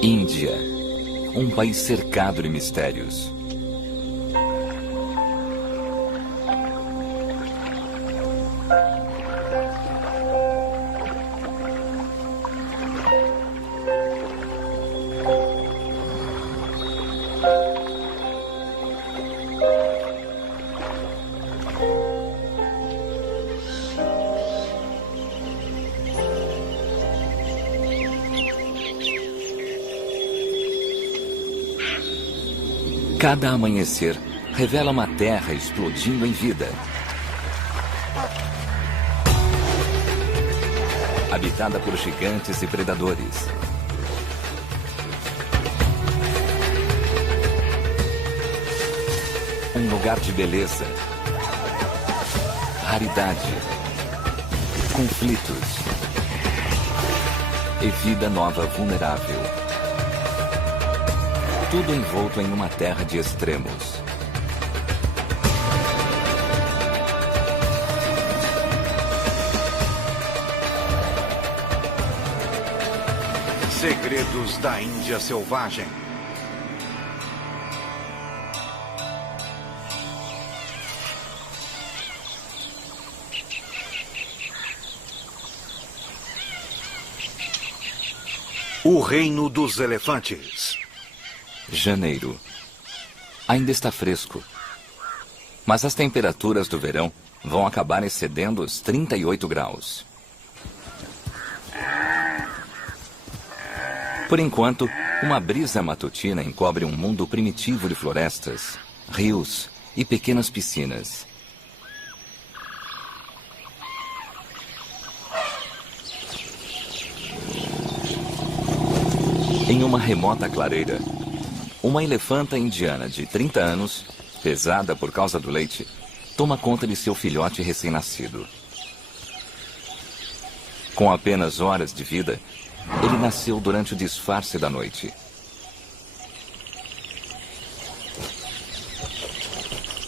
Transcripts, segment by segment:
Índia, um país cercado de mistérios. Cada amanhecer revela uma terra explodindo em vida. Habitada por gigantes e predadores. Um lugar de beleza, raridade, conflitos e vida nova vulnerável. Tudo envolto em uma terra de extremos. Segredos da Índia Selvagem. O Reino dos Elefantes. Janeiro. Ainda está fresco. Mas as temperaturas do verão vão acabar excedendo os 38 graus. Por enquanto, uma brisa matutina encobre um mundo primitivo de florestas, rios e pequenas piscinas. Em uma remota clareira, uma elefanta indiana de 30 anos, pesada por causa do leite, toma conta de seu filhote recém-nascido. Com apenas horas de vida, ele nasceu durante o disfarce da noite.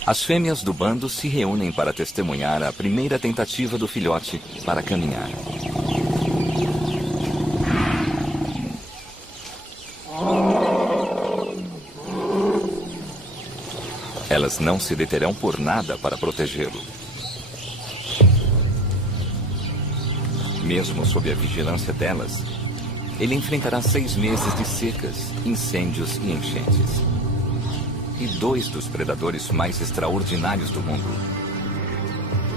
As fêmeas do bando se reúnem para testemunhar a primeira tentativa do filhote para caminhar. Elas não se deterão por nada para protegê-lo. Mesmo sob a vigilância delas, ele enfrentará 6 meses de secas, incêndios e enchentes. E 2 dos predadores mais extraordinários do mundo: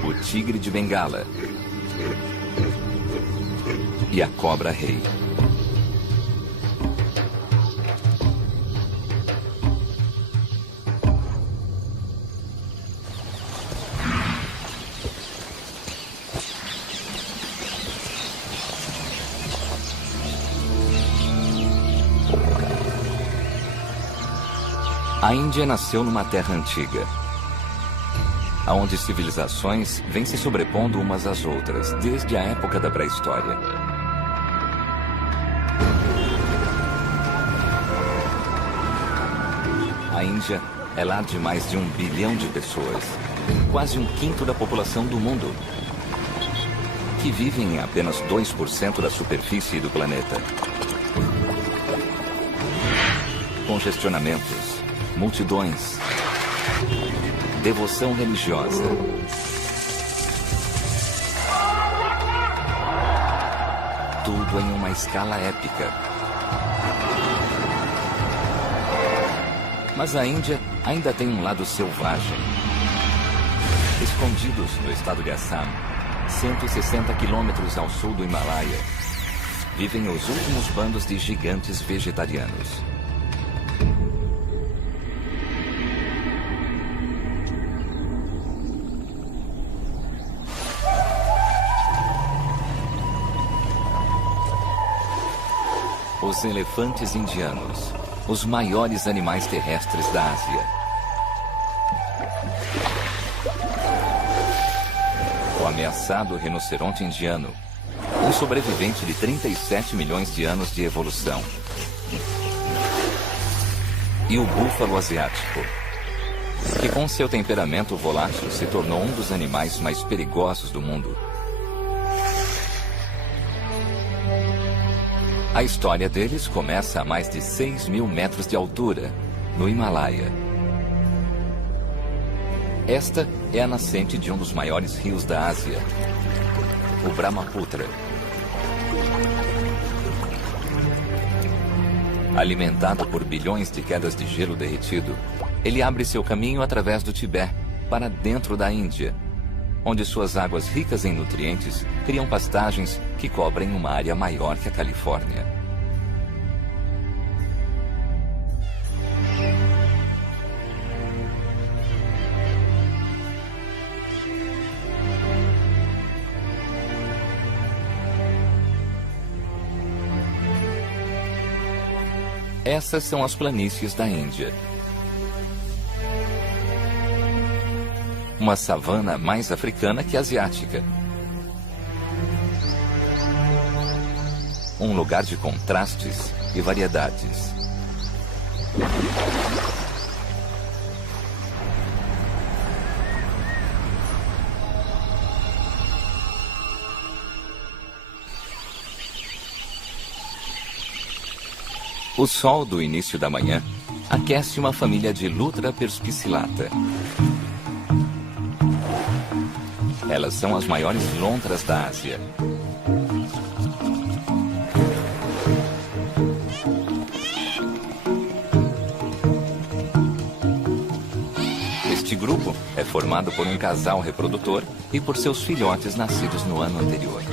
o tigre de Bengala e a cobra-rei. A Índia nasceu numa terra antiga, onde civilizações vêm se sobrepondo umas às outras desde a época da pré-história. A Índia é lar de mais de 1 bilhão de pessoas, quase 1/5 da população do mundo, que vivem em apenas 2% da superfície do planeta. Congestionamentos, multidões, devoção religiosa. Tudo em uma escala épica. Mas a Índia ainda tem um lado selvagem. Escondidos no estado de Assam, 160 quilômetros ao sul do Himalaia, vivem os últimos bandos de gigantes vegetarianos. Os elefantes indianos, os maiores animais terrestres da Ásia. O ameaçado rinoceronte indiano, um sobrevivente de 37 milhões de anos de evolução. E o búfalo asiático, que com seu temperamento volátil se tornou um dos animais mais perigosos do mundo. A história deles começa a mais de 6.000 metros de altura, no Himalaia. Esta é a nascente de um dos maiores rios da Ásia, o Brahmaputra. Alimentado por bilhões de quedas de gelo derretido, ele abre seu caminho através do Tibete para dentro da Índia, onde suas águas ricas em nutrientes criam pastagens que cobrem uma área maior que a Califórnia. Essas são as planícies da Índia. Uma savana mais africana que asiática. Um lugar de contrastes e variedades. O sol do início da manhã aquece uma família de Lutra perspicillata. Elas são as maiores lontras da Ásia. Este grupo é formado por um casal reprodutor e por seus filhotes nascidos no ano anterior.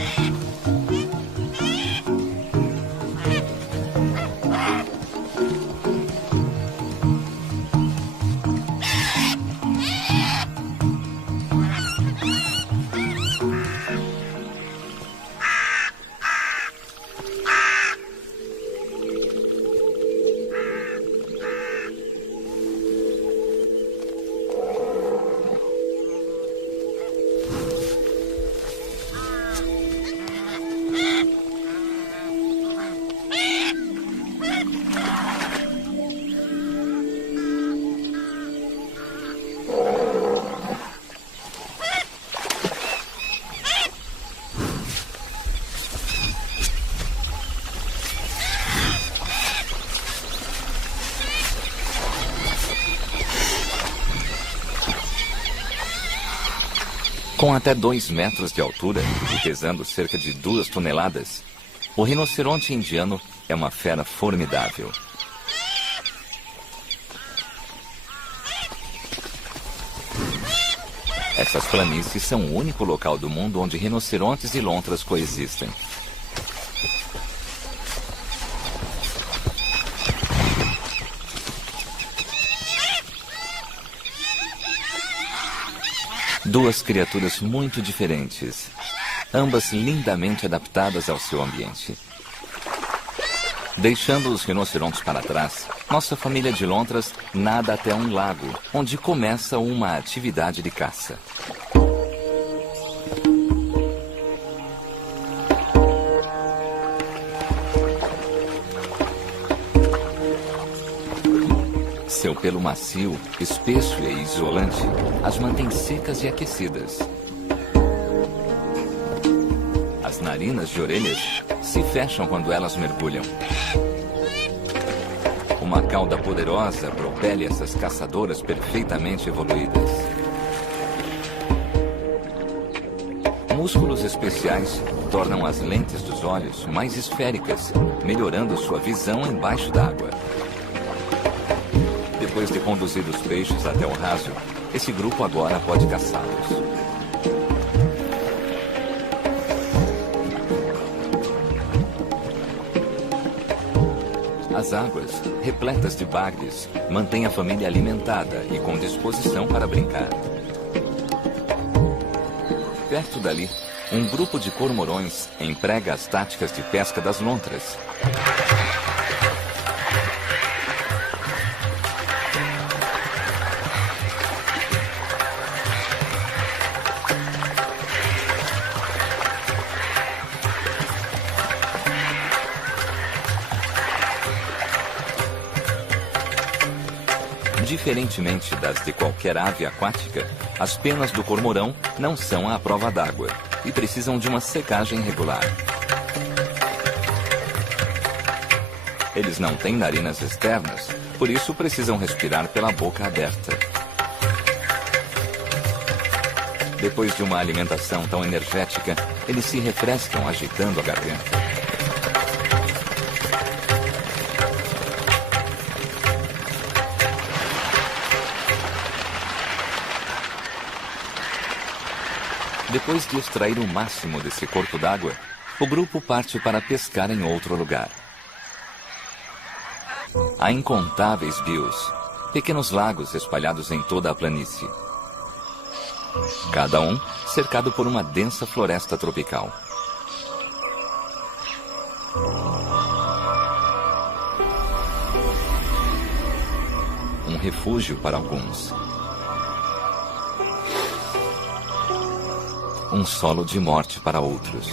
Com até 2 metros de altura e pesando cerca de 2 toneladas, o rinoceronte indiano é uma fera formidável. Essas planícies são o único local do mundo onde rinocerontes e lontras coexistem. Duas criaturas muito diferentes, ambas lindamente adaptadas ao seu ambiente. Deixando os rinocerontes para trás, nossa família de lontras nada até um lago, onde começa uma atividade de caça. Seu pelo macio, espesso e isolante as mantém secas e aquecidas. As narinas de orelhas se fecham quando elas mergulham. Uma cauda poderosa propele essas caçadoras perfeitamente evoluídas. Músculos especiais tornam as lentes dos olhos mais esféricas, melhorando sua visão embaixo d'água. Depois de conduzir os peixes até o raso, esse grupo agora pode caçá-los. As águas, repletas de bagres, mantêm a família alimentada e com disposição para brincar. Perto dali, um grupo de cormorões emprega as táticas de pesca das lontras. Diferentemente das de qualquer ave aquática, as penas do cormorão não são à prova d'água e precisam de uma secagem regular. Eles não têm narinas externas, por isso precisam respirar pela boca aberta. Depois de uma alimentação tão energética, eles se refrescam agitando a garganta. Depois de extrair o máximo desse corpo d'água, o grupo parte para pescar em outro lugar. Há incontáveis rios, pequenos lagos espalhados em toda a planície. Cada um cercado por uma densa floresta tropical. Um refúgio para alguns. Um solo de morte para outros.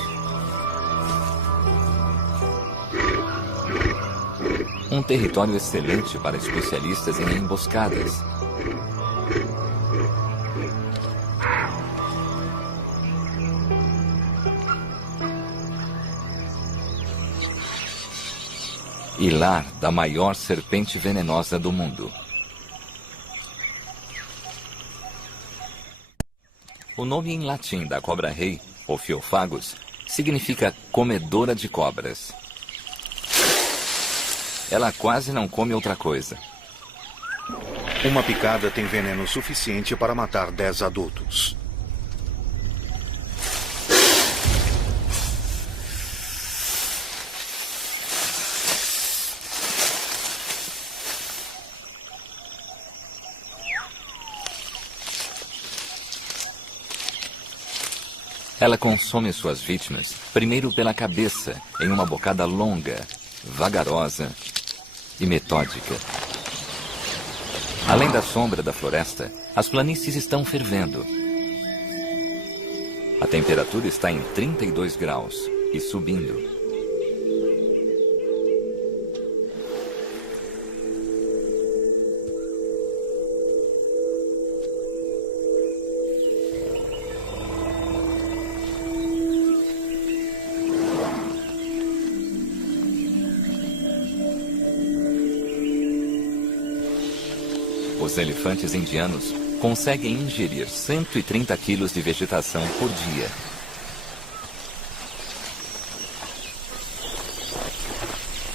Um território excelente para especialistas em emboscadas. E lar da maior serpente venenosa do mundo. O nome em latim da cobra-rei, Ophiophagus, significa comedora de cobras. Ela quase não come outra coisa. Uma picada tem veneno suficiente para matar 10 adultos. Ela consome suas vítimas, primeiro pela cabeça, em uma bocada longa, vagarosa e metódica. Além da sombra da floresta, as planícies estão fervendo. A temperatura está em 32 graus e subindo. Os elefantes indianos conseguem ingerir 130 quilos de vegetação por dia.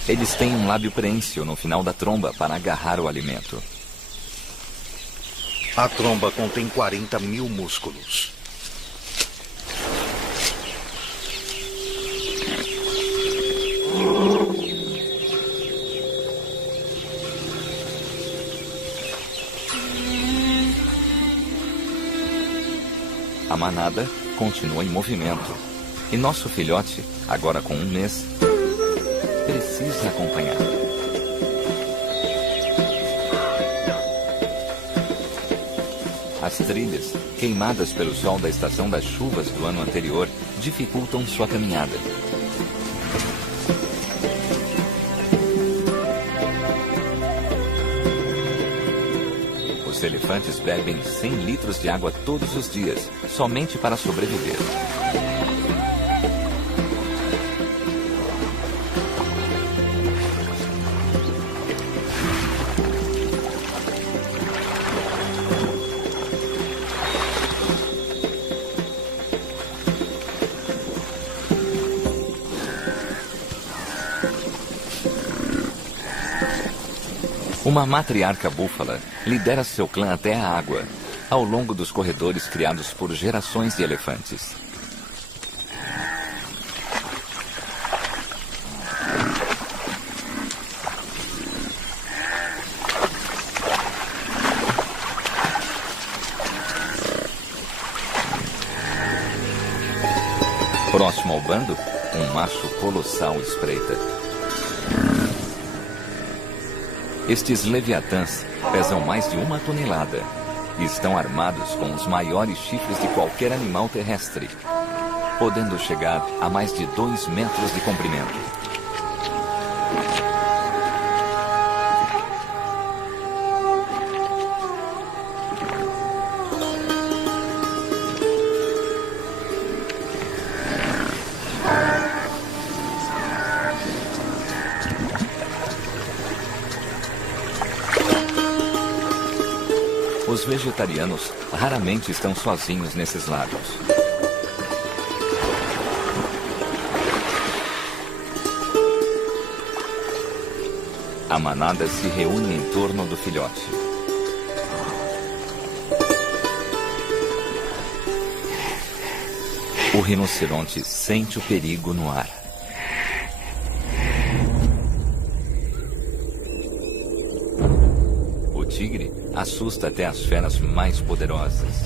Eles têm um lábio prênsil no final da tromba para agarrar o alimento. A tromba contém 40 mil músculos. A manada continua em movimento. E nosso filhote, agora com 1 mês, precisa acompanhar. As trilhas, queimadas pelo sol da estação das chuvas do ano anterior, dificultam sua caminhada. Os elefantes bebem 100 litros de água todos os dias, somente para sobreviver. Uma matriarca búfala lidera seu clã até a água, ao longo dos corredores criados por gerações de elefantes. Próximo ao bando, um macho colossal espreita. Estes leviatãs pesam mais de 1 tonelada e estão armados com os maiores chifres de qualquer animal terrestre, podendo chegar a mais de 2 metros de comprimento. Os vegetarianos raramente estão sozinhos nesses lagos. A manada se reúne em torno do filhote. O rinoceronte sente o perigo no ar. O tigre assusta até as feras mais poderosas.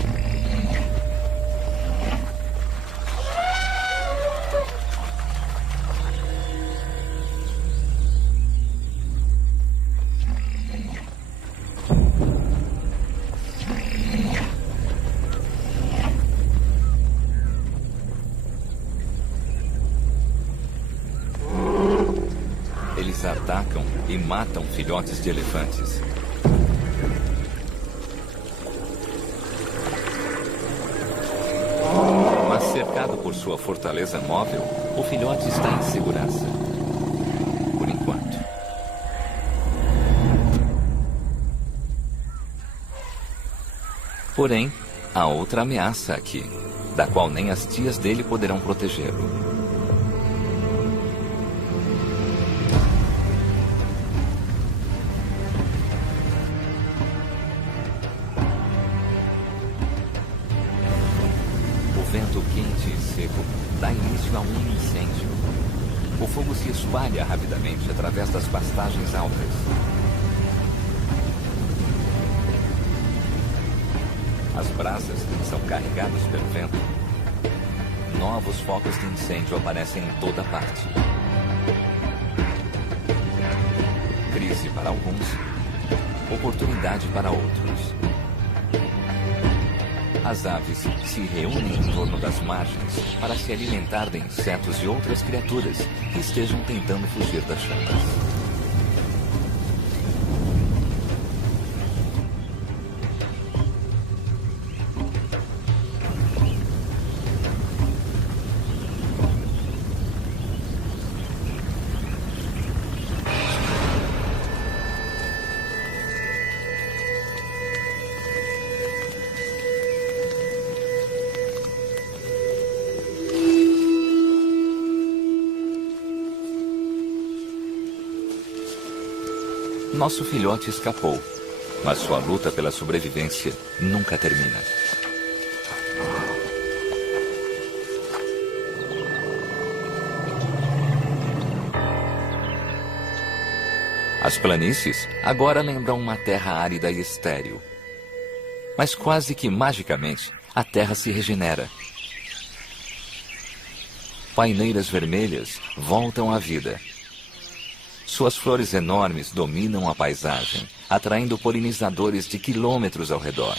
Eles atacam e matam filhotes de elefantes. Mas cercado por sua fortaleza móvel, o filhote está em segurança. Por enquanto. Porém, há outra ameaça aqui, da qual nem as tias dele poderão protegê-lo. Vento quente e seco dá início a um incêndio. O fogo se espalha rapidamente através das pastagens altas. As brasas são carregadas pelo vento. Novos focos de incêndio aparecem em toda parte. Crise para alguns, oportunidade para outros. As aves se reúnem em torno das margens para se alimentar de insetos e outras criaturas que estejam tentando fugir das chamas. Nosso filhote escapou, mas sua luta pela sobrevivência nunca termina. As planícies agora lembram uma terra árida e estéril. Mas quase que magicamente, a terra se regenera. Paineiras vermelhas voltam à vida. Suas flores enormes dominam a paisagem, atraindo polinizadores de quilômetros ao redor.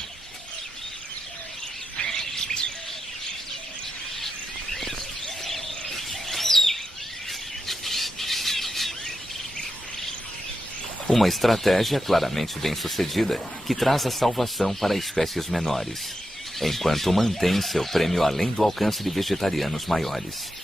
Uma estratégia claramente bem-sucedida que traz a salvação para espécies menores, enquanto mantém seu prêmio além do alcance de vegetarianos maiores.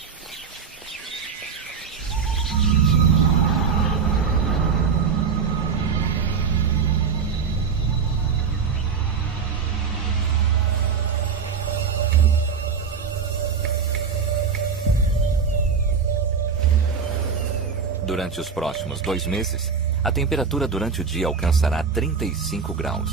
Durante os próximos 2 meses, a temperatura durante o dia alcançará 35 graus.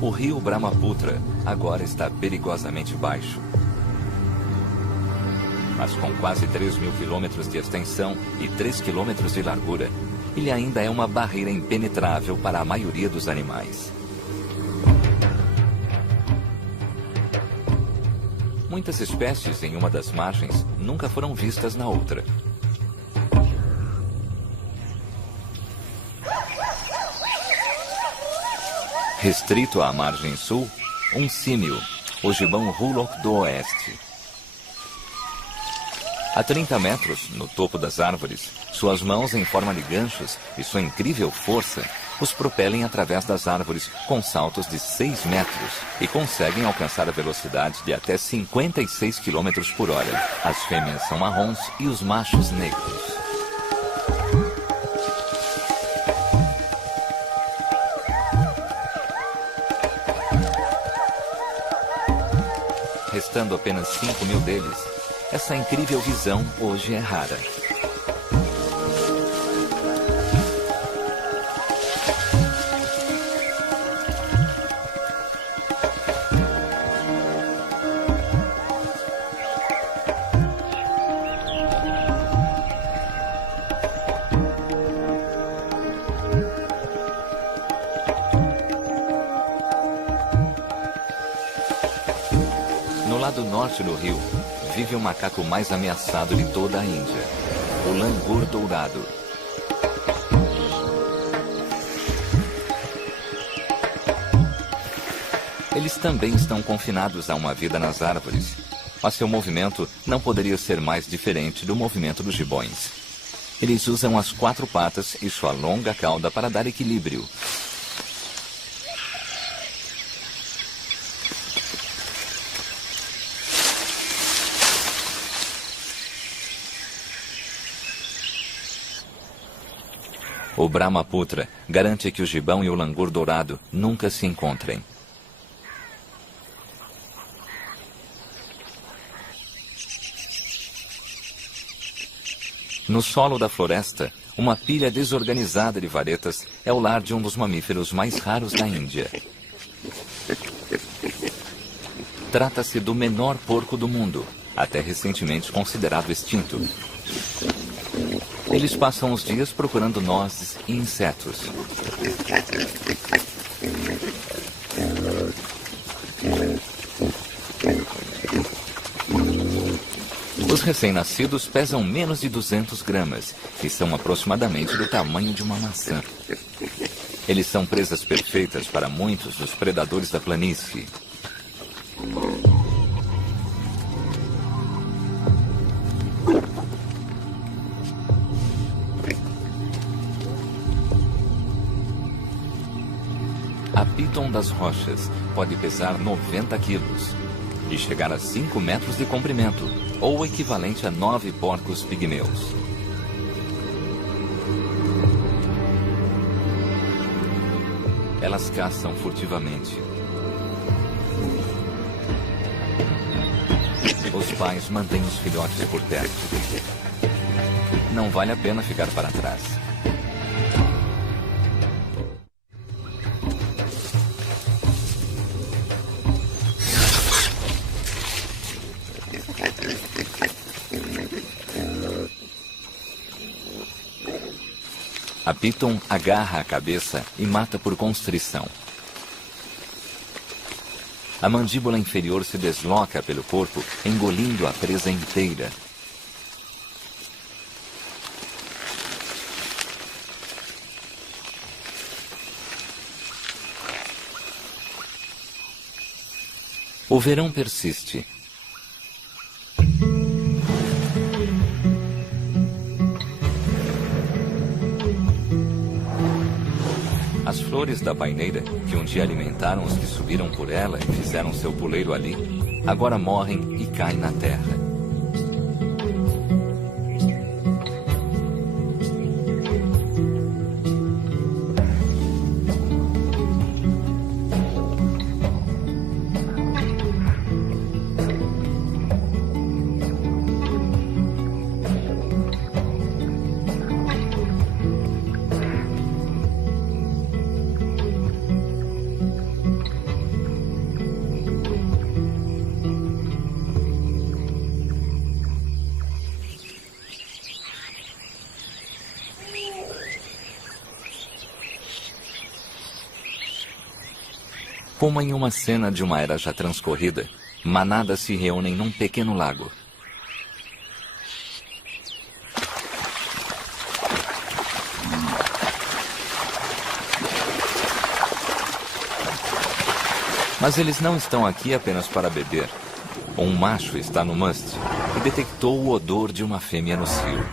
O rio Brahmaputra agora está perigosamente baixo. Mas com quase 3.000 quilômetros de extensão e 3 quilômetros de largura, ele ainda é uma barreira impenetrável para a maioria dos animais. Muitas espécies em uma das margens nunca foram vistas na outra. Restrito à margem sul, um símio, o gibão Rulock do Oeste. A 30 metros, no topo das árvores, suas mãos em forma de ganchos e sua incrível força os propelem através das árvores com saltos de 6 metros e conseguem alcançar a velocidade de até 56 km por hora. As fêmeas são marrons e os machos negros. Restando apenas 5.000 deles, essa incrível visão hoje é rara. No lado norte do rio, vive o macaco mais ameaçado de toda a Índia, o langur dourado. Eles também estão confinados a uma vida nas árvores, mas seu movimento não poderia ser mais diferente do movimento dos gibões. Eles usam as 4 patas e sua longa cauda para dar equilíbrio. O Brahmaputra garante que o gibão e o langur dourado nunca se encontrem. No solo da floresta, uma pilha desorganizada de varetas é o lar de um dos mamíferos mais raros da Índia. Trata-se do menor porco do mundo, até recentemente considerado extinto. Eles passam os dias procurando nozes e insetos. Os recém-nascidos pesam menos de 200 gramas e são aproximadamente do tamanho de uma maçã. Eles são presas perfeitas para muitos dos predadores da planície. A piton das rochas pode pesar 90 quilos e chegar a 5 metros de comprimento, ou o equivalente a 9 porcos pigmeus. Elas caçam furtivamente. Os pais mantêm os filhotes por perto. Não vale a pena ficar para trás. A piton agarra a cabeça e mata por constrição. A mandíbula inferior se desloca pelo corpo, engolindo a presa inteira. O verão persiste. As flores da paineira, que um dia alimentaram os que subiram por ela e fizeram seu puleiro ali, agora morrem e caem na terra. Como em uma cena de uma era já transcorrida, manadas se reúnem num pequeno lago. Mas eles não estão aqui apenas para beber. Um macho está no must e detectou o odor de uma fêmea no cio.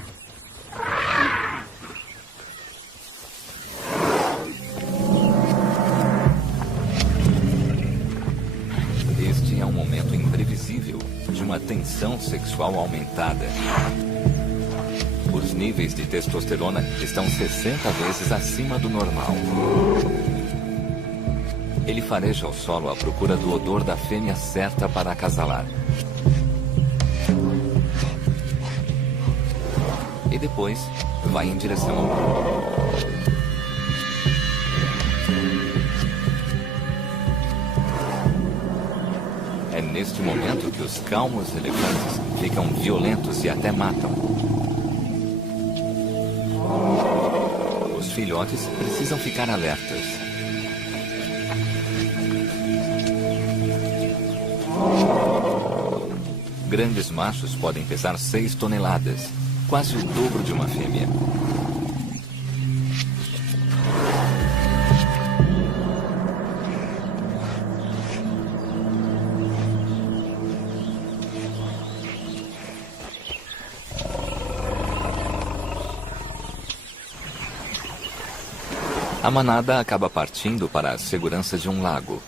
tensão sexual aumentada. Os níveis de testosterona estão 60 vezes acima do normal. Ele fareja o solo à procura do odor da fêmea certa para acasalar. E depois vai em direção ao grupo. É neste momento que os calmos elefantes ficam violentos e até matam. Os filhotes precisam ficar alertas. Grandes machos podem pesar 6 toneladas, quase o dobro de uma fêmea. A manada acaba partindo para a segurança de um lago.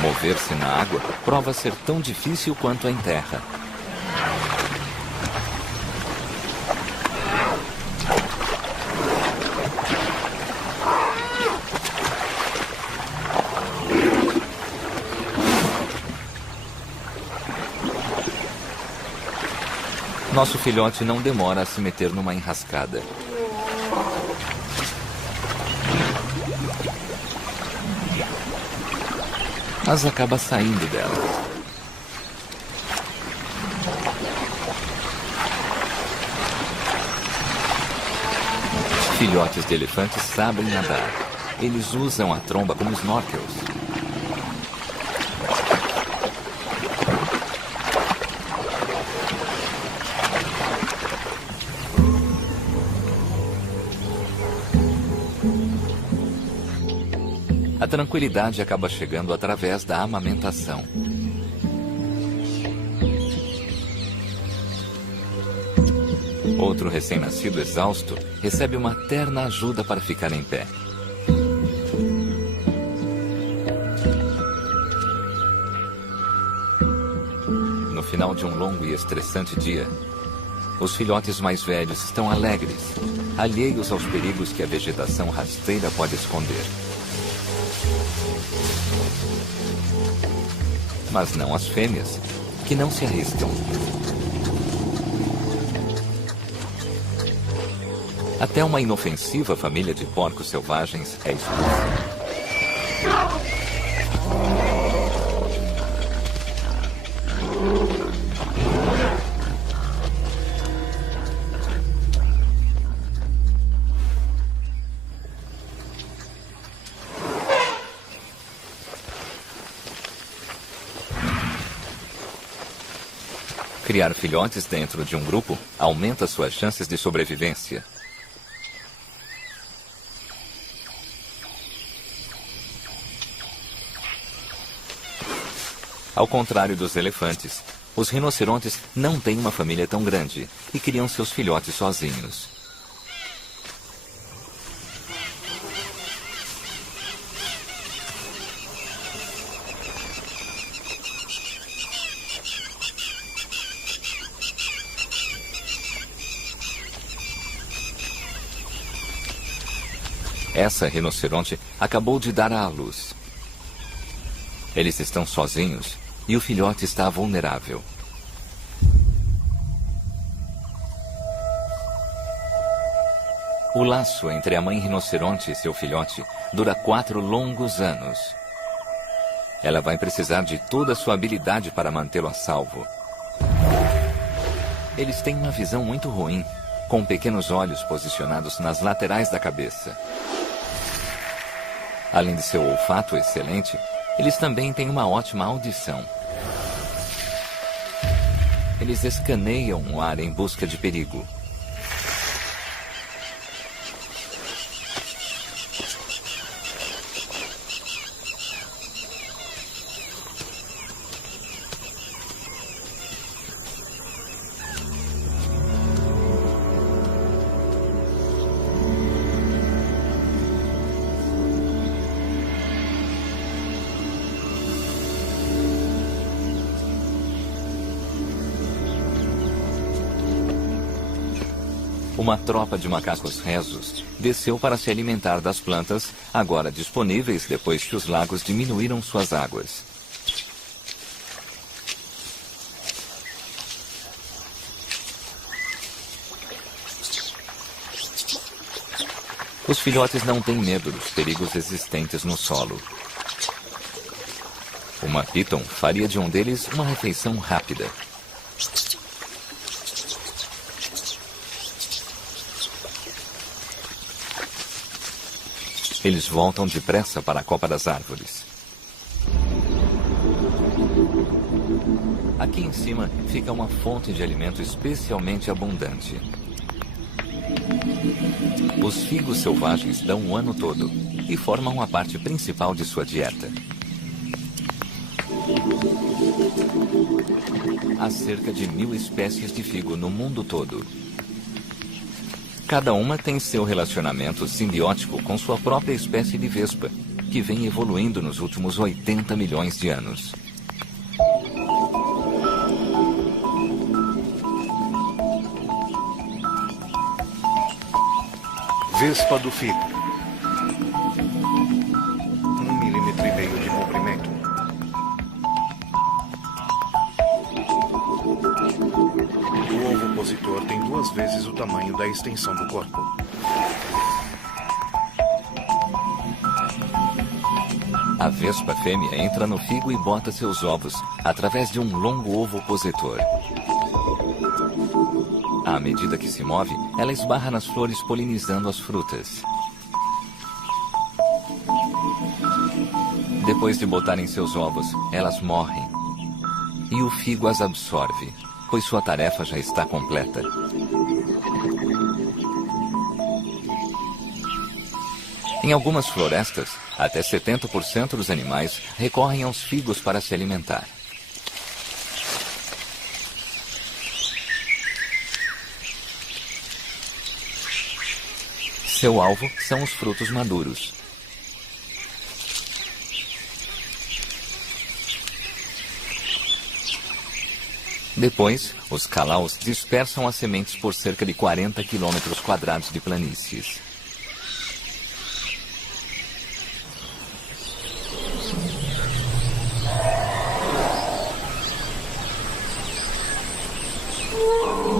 Mover-se na água prova ser tão difícil quanto em terra. Nosso filhote não demora a se meter numa enrascada. Mas acaba saindo dela. Filhotes de elefantes sabem nadar. Eles usam a tromba como snorkels. A tranquilidade acaba chegando através da amamentação. Outro recém-nascido exausto recebe uma terna ajuda para ficar em pé. No final de um longo e estressante dia, os filhotes mais velhos estão alegres, alheios aos perigos que a vegetação rasteira pode esconder. Mas não as fêmeas, que não se arriscam. Até uma inofensiva família de porcos selvagens é expulsa. Criar filhotes dentro de um grupo aumenta suas chances de sobrevivência. Ao contrário dos elefantes, os rinocerontes não têm uma família tão grande e criam seus filhotes sozinhos. Essa rinoceronte acabou de dar à luz. Eles estão sozinhos e o filhote está vulnerável. O laço entre a mãe rinoceronte e seu filhote dura 4 longos anos. Ela vai precisar de toda a sua habilidade para mantê-lo a salvo. Eles têm uma visão muito ruim, com pequenos olhos posicionados nas laterais da cabeça. Além de seu olfato excelente, eles também têm uma ótima audição. Eles escaneiam o ar em busca de perigo. Uma tropa de macacos rezos desceu para se alimentar das plantas, agora disponíveis depois que os lagos diminuíram suas águas. Os filhotes não têm medo dos perigos existentes no solo. Uma piton faria de um deles uma refeição rápida. Eles voltam depressa para a copa das árvores. Aqui em cima fica uma fonte de alimento especialmente abundante. Os figos selvagens dão o ano todo e formam a parte principal de sua dieta. Há cerca de 1000 espécies de figo no mundo todo. Cada uma tem seu relacionamento simbiótico com sua própria espécie de vespa, que vem evoluindo nos últimos 80 milhões de anos. Vespa do figo. 1,5 milímetro de comprimento. O ovo opositor tem 2 vezes o tamanho da extensão do corpo. A vespa fêmea entra no figo e bota seus ovos através de um longo ovo opositor. À medida que se move, ela esbarra nas flores polinizando as frutas. Depois de botarem seus ovos, elas morrem. E o figo as absorve, pois sua tarefa já está completa. Em algumas florestas, até 70% dos animais recorrem aos figos para se alimentar. Seu alvo são os frutos maduros. Depois, os calaus dispersam as sementes por cerca de 40 quilômetros quadrados de planícies.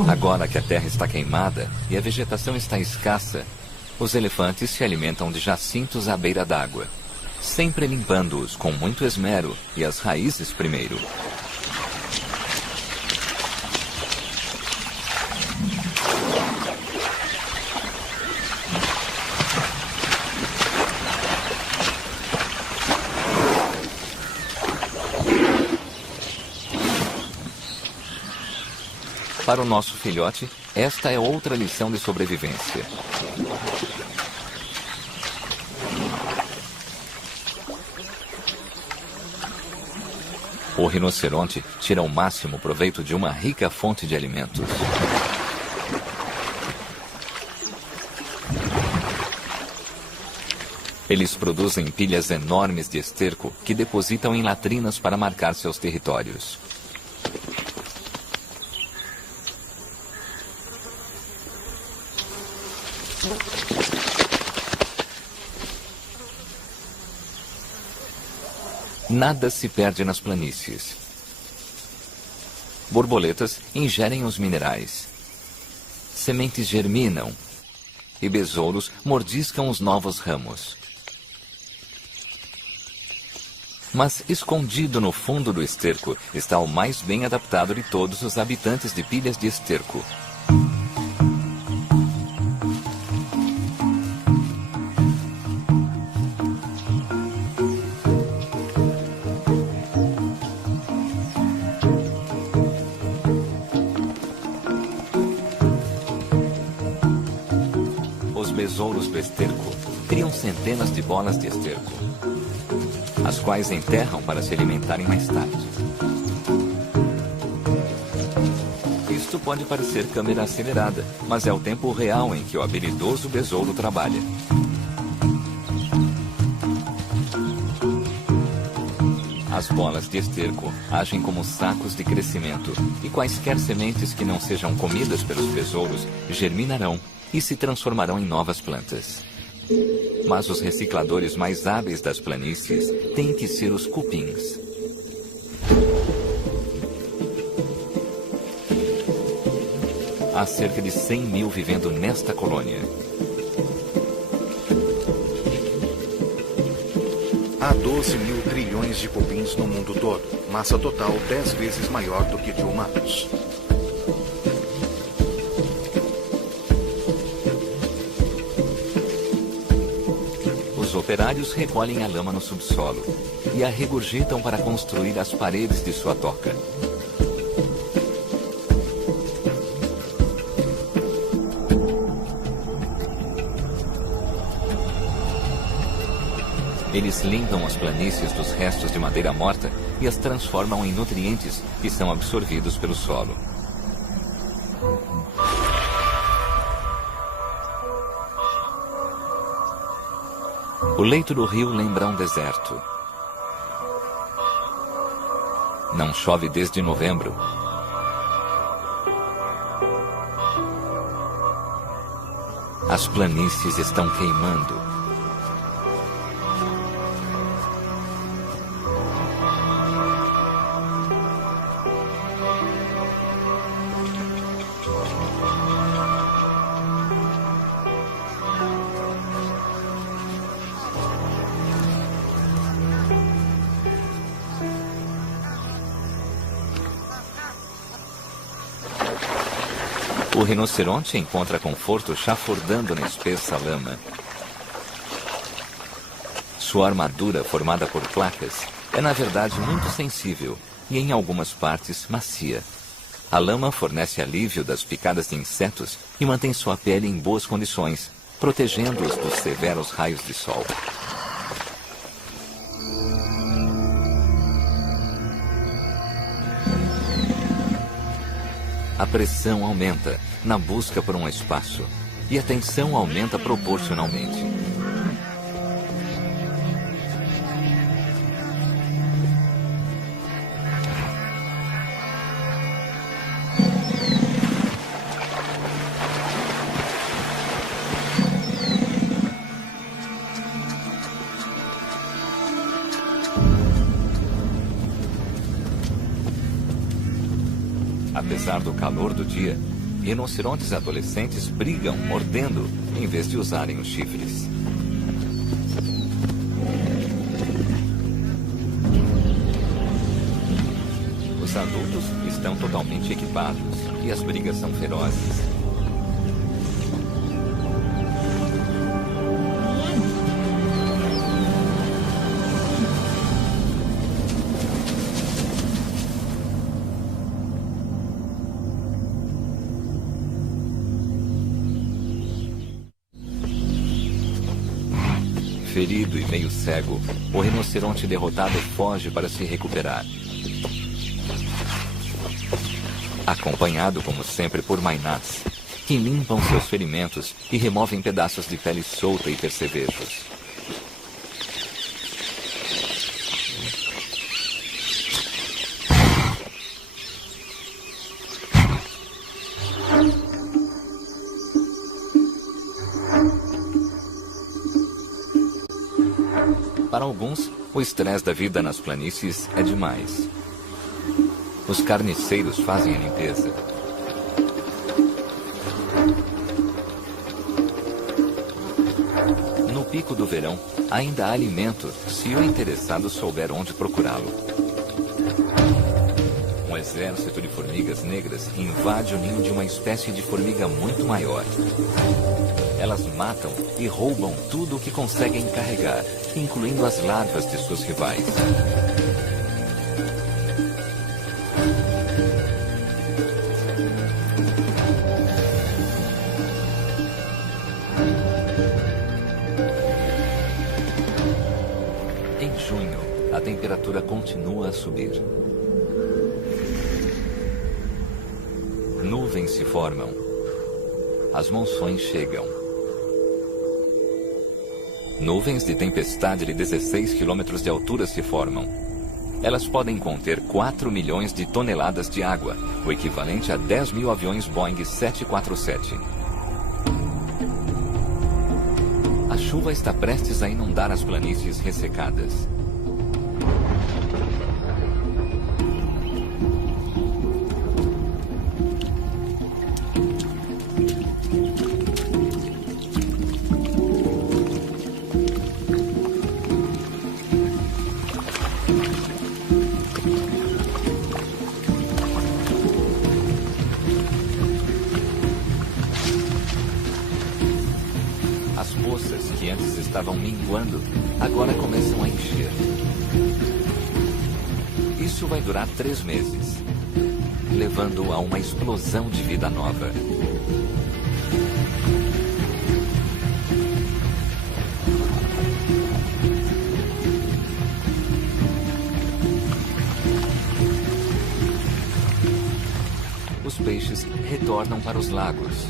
Agora que a terra está queimada e a vegetação está escassa, os elefantes se alimentam de jacintos à beira d'água, sempre limpando-os com muito esmero e as raízes primeiro. Para o nosso filhote, esta é outra lição de sobrevivência. O rinoceronte tira o máximo proveito de uma rica fonte de alimentos. Eles produzem pilhas enormes de esterco que depositam em latrinas para marcar seus territórios. Nada se perde nas planícies. Borboletas ingerem os minerais. Sementes germinam. E besouros mordiscam os novos ramos. Mas escondido no fundo do esterco está o mais bem adaptado de todos os habitantes de pilhas de esterco. Besouros do esterco criam centenas de bolas de esterco, as quais enterram para se alimentarem mais tarde. Isto pode parecer câmera acelerada, mas é o tempo real em que o habilidoso besouro trabalha. As bolas de esterco agem como sacos de crescimento, e quaisquer sementes que não sejam comidas pelos besouros germinarão e se transformarão em novas plantas. Mas os recicladores mais hábeis das planícies têm que ser os cupins. Há cerca de 100 mil vivendo nesta colônia. Há 12 mil trilhões de cupins no mundo todo, massa total 10 vezes maior do que de humanos. Os operários recolhem a lama no subsolo e a regurgitam para construir as paredes de sua toca. Eles limpam as planícies dos restos de madeira morta e as transformam em nutrientes que são absorvidos pelo solo. O leito do rio lembra um deserto. Não chove desde novembro. As planícies estão queimando. O rinoceronte encontra conforto chafurdando na espessa lama. Sua armadura, formada por placas, é na verdade muito sensível e em algumas partes macia. A lama fornece alívio das picadas de insetos e mantém sua pele em boas condições, protegendo-os dos severos raios de sol. A pressão aumenta na busca por um espaço e a tensão aumenta proporcionalmente. Apesar do calor do dia, rinocerontes adolescentes brigam mordendo em vez de usarem os chifres. Os adultos estão totalmente equipados e as brigas são ferozes. Ferido e meio cego, o rinoceronte derrotado foge para se recuperar. Acompanhado, como sempre, por mainás, que limpam seus ferimentos e removem pedaços de pele solta e percevejos. Para alguns, o estresse da vida nas planícies é demais. Os carniceiros fazem a limpeza. No pico do verão, ainda há alimento se o interessado souber onde procurá-lo. Um exército de formigas negras invade o ninho de uma espécie de formiga muito maior. Elas matam e roubam tudo o que conseguem carregar, incluindo as larvas de suas rivais. Em junho, a temperatura continua a subir. Nuvens se formam. As monções chegam. Nuvens de tempestade de 16 quilômetros de altura se formam. Elas podem conter 4 milhões de toneladas de água, o equivalente a 10 mil aviões Boeing 747. chuva está prestes a inundar as planícies ressecadas. As poças que antes estavam minguando, agora começam a encher. Isso vai durar 3 meses, levando a uma explosão de vida nova. Os peixes retornam para os lagos.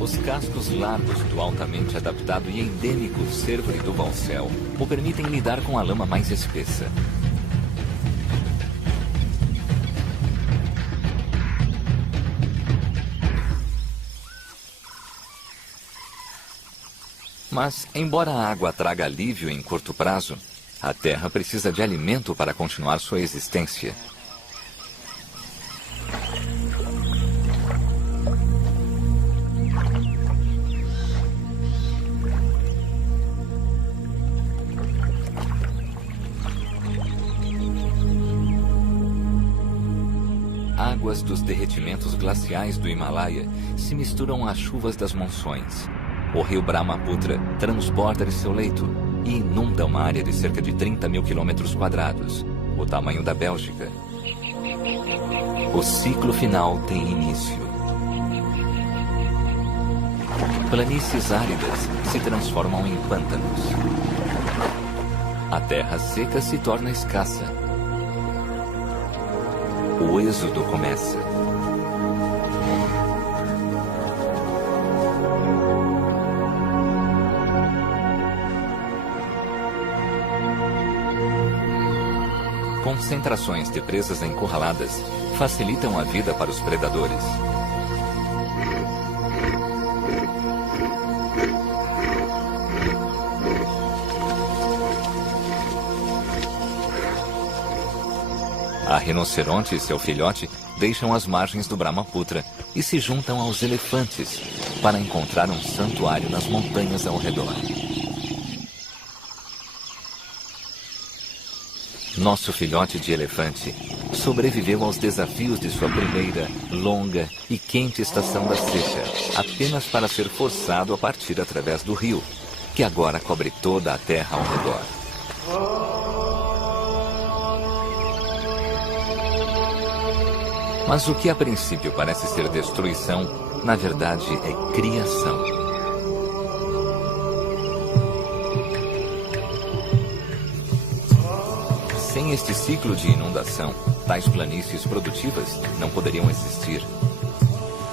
Os cascos largos do altamente adaptado e endêmico cervo do Valcel o permitem lidar com a lama mais espessa. Mas, embora a água traga alívio em curto prazo, a Terra precisa de alimento para continuar sua existência. Águas dos derretimentos glaciais do Himalaia se misturam às chuvas das monções. O rio Brahmaputra transborda de seu leito e inunda uma área de cerca de 30 mil quilômetros quadrados, o tamanho da Bélgica. O ciclo final tem início. Planícies áridas se transformam em pântanos. A terra seca se torna escassa. O êxodo começa. Concentrações de presas encurraladas facilitam a vida para os predadores. A rinoceronte e seu filhote deixam as margens do Brahmaputra e se juntam aos elefantes para encontrar um santuário nas montanhas ao redor. Nosso filhote de elefante sobreviveu aos desafios de sua primeira, longa e quente estação da seca, apenas para ser forçado a partir através do rio, que agora cobre toda a terra ao redor. Mas o que a princípio parece ser destruição, na verdade é criação. Sem este ciclo de inundação, tais planícies produtivas não poderiam existir.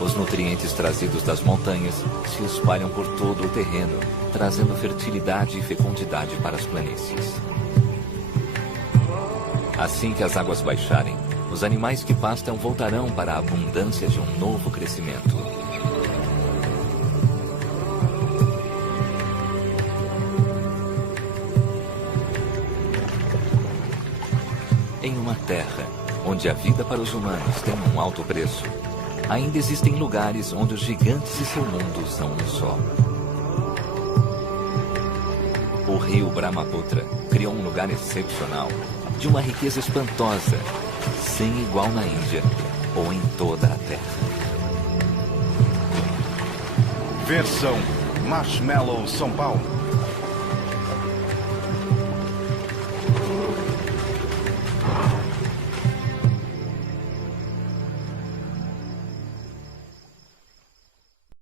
Os nutrientes trazidos das montanhas se espalham por todo o terreno, trazendo fertilidade e fecundidade para as planícies. Assim que as águas baixarem, os animais que pastam voltarão para a abundância de um novo crescimento. Em uma terra onde a vida para os humanos tem um alto preço, ainda existem lugares onde os gigantes e seu mundo são um só. O rio Brahmaputra criou um lugar excepcional, de uma riqueza espantosa, sem igual na Índia ou em toda a Terra. Versão Marshmallow São Paulo.